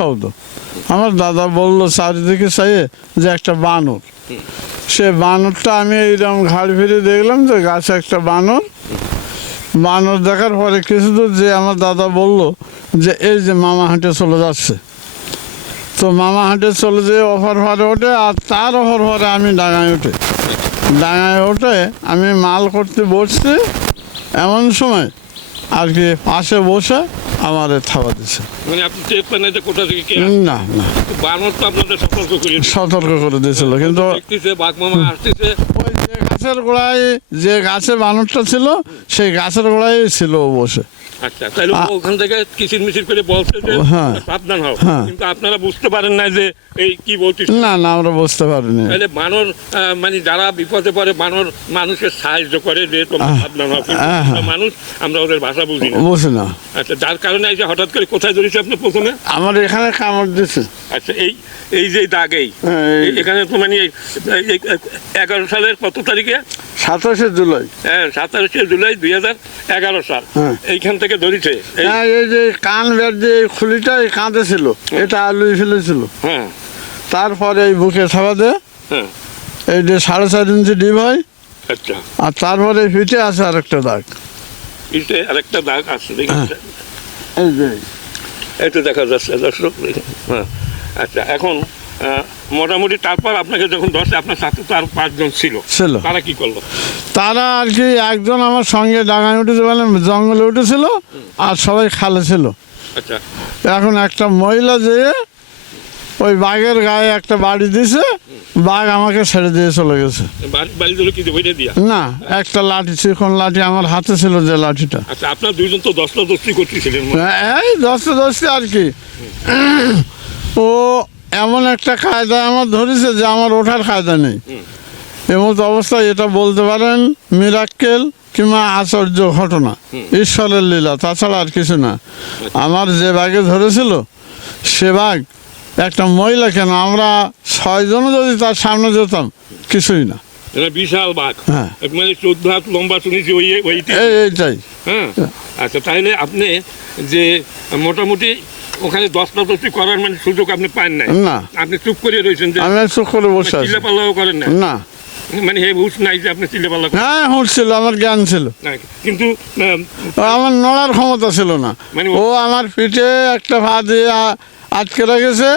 শব্দ আমার দাদা বলল, চারিদিকে চাইয়ে যে একটা বানর। সে বানরটা আমি এইরকম ঘাড় ফিরে দেখলাম যে গাছে একটা বানর। বানর দেখার পরে কিছু দূর যে আমার দাদা বলল যে, এই যে মামা হাঁটে চলে যাচ্ছে। তো মামা হাঁটে চলে যেয়ে অফার ফরে ওঠে আর তার অফার ফরে আমি ডাঙায় উঠে। ডাঙায় ওঠে আমি মাল করতে বসছি। এমন সময় আর কি পাশে বসে আমাদের থাবা দিছে। মানে আপনি টের পান না যে কোথা থেকে কে না না। বানর তো আপনাদের সতর্ক করে দিয়েছে। সতর্ক করে দিয়েছিল কিন্তু দেখতেছে বাঘ মামা আসতেছে। ওই যে গাছের গোড়ায় যে গাছে বানরটা ছিল সেই গাছের গোড়ায় ছিল ও বসে। আচ্ছা তাহলে ওখান থেকে কিচির মিচির করে বলছে যে হ্যাঁ। সাবধান হও। হ্যাঁ। কিন্তু আপনারা বুঝতে পারেন না যে এই কি বলছিস না না আমরা বুঝতে পারিনি। তাহলে বানর মানে যারা বিপদে পড়ে বানর মানুষের সাহায্য করে যে তোমরা সাবধান হও। কিন্তু মানুষ আমরা ওদের ভাষা বুঝি না। বুঝি না। আচ্ছা যার কারণে এই যে হঠাৎ করে কোথায় ধরেছে আপনি প্রথমে? আমার এখানে কামড় দিছে। আচ্ছা এই এই যে দাগ এই হ্যাঁ, এখানে তো মানে এগারো সালের কত তারিখে? সাতাশে জুলাই। হ্যাঁ সাতাশে জুলাই দুই হাজার এগারো সাল। হ্যাঁ। এইখান থেকে ধরেছে। এই- হ্যাঁ এই যে কান বের যে খুলিটা এই কাঁধে ছিল এটা আলুই ফেলেছিল। হ্যাঁ। তারপরে এই বুকে দে। হ্যাঁ। এই যে সাড়ে চার ইঞ্চি ডিম হয়। আচ্ছা। আর তারপরে পিঠে আছে আরেকটা দাগ। ইসে আরেকটা দাগ আছে দেখি। এই যে। এটা দেখা যাচ্ছে দর্শক। হ্যাঁ। আচ্ছা এখন মোটামুটি তারপর আপনাকে যখন দশে আপনার সাথে তো আর পাঁচজন ছিল। ছিল। তারা কি করল? তারা আর কি একজন আমার সঙ্গে ডাঙায় উঠেছে মানে জঙ্গলে উঠেছিল আর সবাই খালে ছিল। আচ্ছা। এখন একটা মহিলা যেয়ে ওই বাঘের গায়ে একটা বাড়ি দিছে বাঘ আমাকে ছেড়ে দিয়ে চলে গেছে। না একটা লাঠি চিকন লাঠি আমার হাতে ছিল যে লাঠিটা। আচ্ছা আপনার দুইজন তো দশটা দশটি করতেছিলেন। এই দশটা দশটি আর কি। ও এমন একটা কায়দা আমার ধরেছে যে আমার ওঠার কায়দা নেই। এমন অবস্থায় এটা বলতে পারেন মিরাক্কেল কিংবা আশ্চর্য ঘটনা। ঈশ্বরের লীলা তাছাড়া আর কিছু না। আমার যে বাঘে ধরেছিল সে বাঘ একটা মহিলা কেন আমরা ছয়জন যদি তার সামনে যেতাম কিছুই না। এটা বিশাল বাঘ হ্যাঁ। মানে চোদ্দ হাত লম্বা শুনেছি ওই ওইটি এইটাই। হ্যাঁ। আচ্ছা তাহলে আপনি যে মোটামুটি ওখানে করার মানে সুযোগ আপনি পান নাই। না। আপনি চুপ করে রয়েছেন যে আমি চুপ করে বসে আছি। চিল্লাপাল্লাও করেন না না। মানে হে হুশ নাই যে আপনি চিল্লাপাল্লা হ্যাঁ হুশ ছিল আমার জ্ঞান ছিল। কিন্তু আমার নড়ার ক্ষমতা ছিল না। মানে ও আমার পিঠে একটা পা দিয়ে আটকে রেখেছে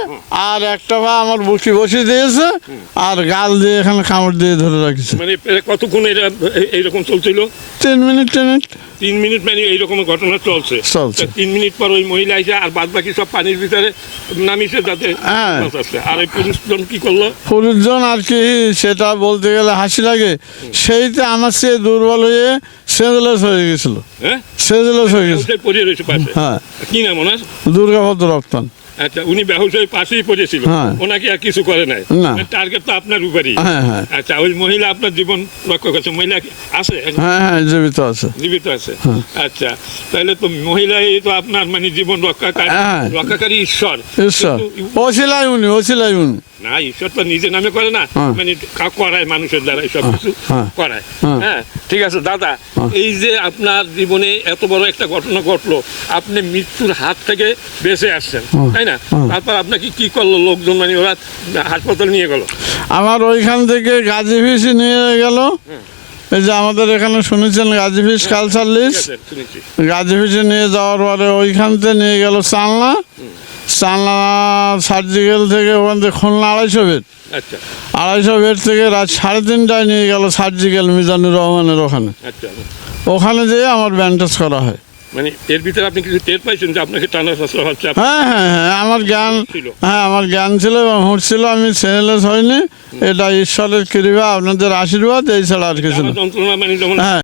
আর একটা পা আমার বুকি বসিয়ে দিয়েছে আর গাল দিয়ে এখানে কামড় দিয়ে ধরে রাখছে। মানে কতক্ষণ এটা এইরকম চলছিল? তিন মিনিট তিন মিনিট। তিন মিনিট মানে এইরকম ঘটনা চলছে? চলছে। তিন মিনিট পর ওই মহিলা এসে আর বাদ বাকি সব পানির ভিতরে নামিছে যাতে হ্যাঁ। আর এই পুরুষজন কি করল? পুরুষজন আর কি সেটা বলতে গেলে হাসি লাগে। সেইতে আমার সে দুর্বল হয়ে সেজলেস হয়ে গেছিল। হ্যাঁ? সেজলেস হয়ে গেছে। বেহুশ রয়েছে পাশে। হ্যাঁ। কি নাম ওনার? দুর্গাভদ্র রপ্তান। আচ্ছা উনি পাশেই পড়েছিল। হ্যাঁ। ওনাকে আর কিছু করে নাই। টার্গেট তো আপনার উপরই। হ্যাঁ হ্যাঁ আচ্ছা ওই মহিলা আপনার জীবন রক্ষা করছে। মহিলা আছে? জীবিত আছে। জীবিত আছে। আচ্ছা তাহলে তো মহিলাই তো আপনার মানে জীবন রক্ষাকারী। রক্ষাকারী ঈশ্বর। ঈশ্বর। ওসিলাই উনি ওসিলাই উনি। না ঈশ্বর তো নিজে নামে করে না। মানে করায় মানুষের দ্বারা সব কিছু। করায়। হ্যাঁ। হ্যাঁ ঠিক আছে দাদা। এই যে আপনার জীবনে এত বড় একটা ঘটনা ঘটলো আপনি মৃত্যুর হাত থেকে বেঁচে আসছেন। তাই না? হ্যাঁ। তারপর আপনাকে কি করল লোকজন? মানে ওরা হাসপাতালে নিয়ে গেল। আমার ওইখান থেকে গাজী ফিস নিয়ে গেল। এই যে আমাদের এখানে শুনেছেন Gazi fish culture list Gazi ফিসে নিয়ে যাওয়ার পরে ওইখান থেকে নিয়ে গেল চালনা চালনা সার্জিক্যাল থেকে ওখান থেকে খুলনা আড়াইশো বেড। আচ্ছা। আড়াইশো বেড থেকে রাত সাড়ে তিনটায় নিয়ে গেল সার্জিক্যাল মিজানুর রহমানের ওখানে। আচ্ছা। ওখানে যেয়ে আমার ব্যান্ডেজ করা হয়। মানে এর ভিতরে আপনি কিছু টের পাইছেন যে আপনাকে টানা ফাসলা হচ্ছে হ্যাঁ হ্যাঁ হ্যাঁ আমার জ্ঞান হ্যাঁ আমার জ্ঞান ছিল এবং ছিল আমি সেনেলেস হয়নি এটা ঈশ্বরের কৃপা আপনাদের আশীর্বাদ এই ছাড়া আর কিছু না। যন্ত্রণা মানে হ্যাঁ।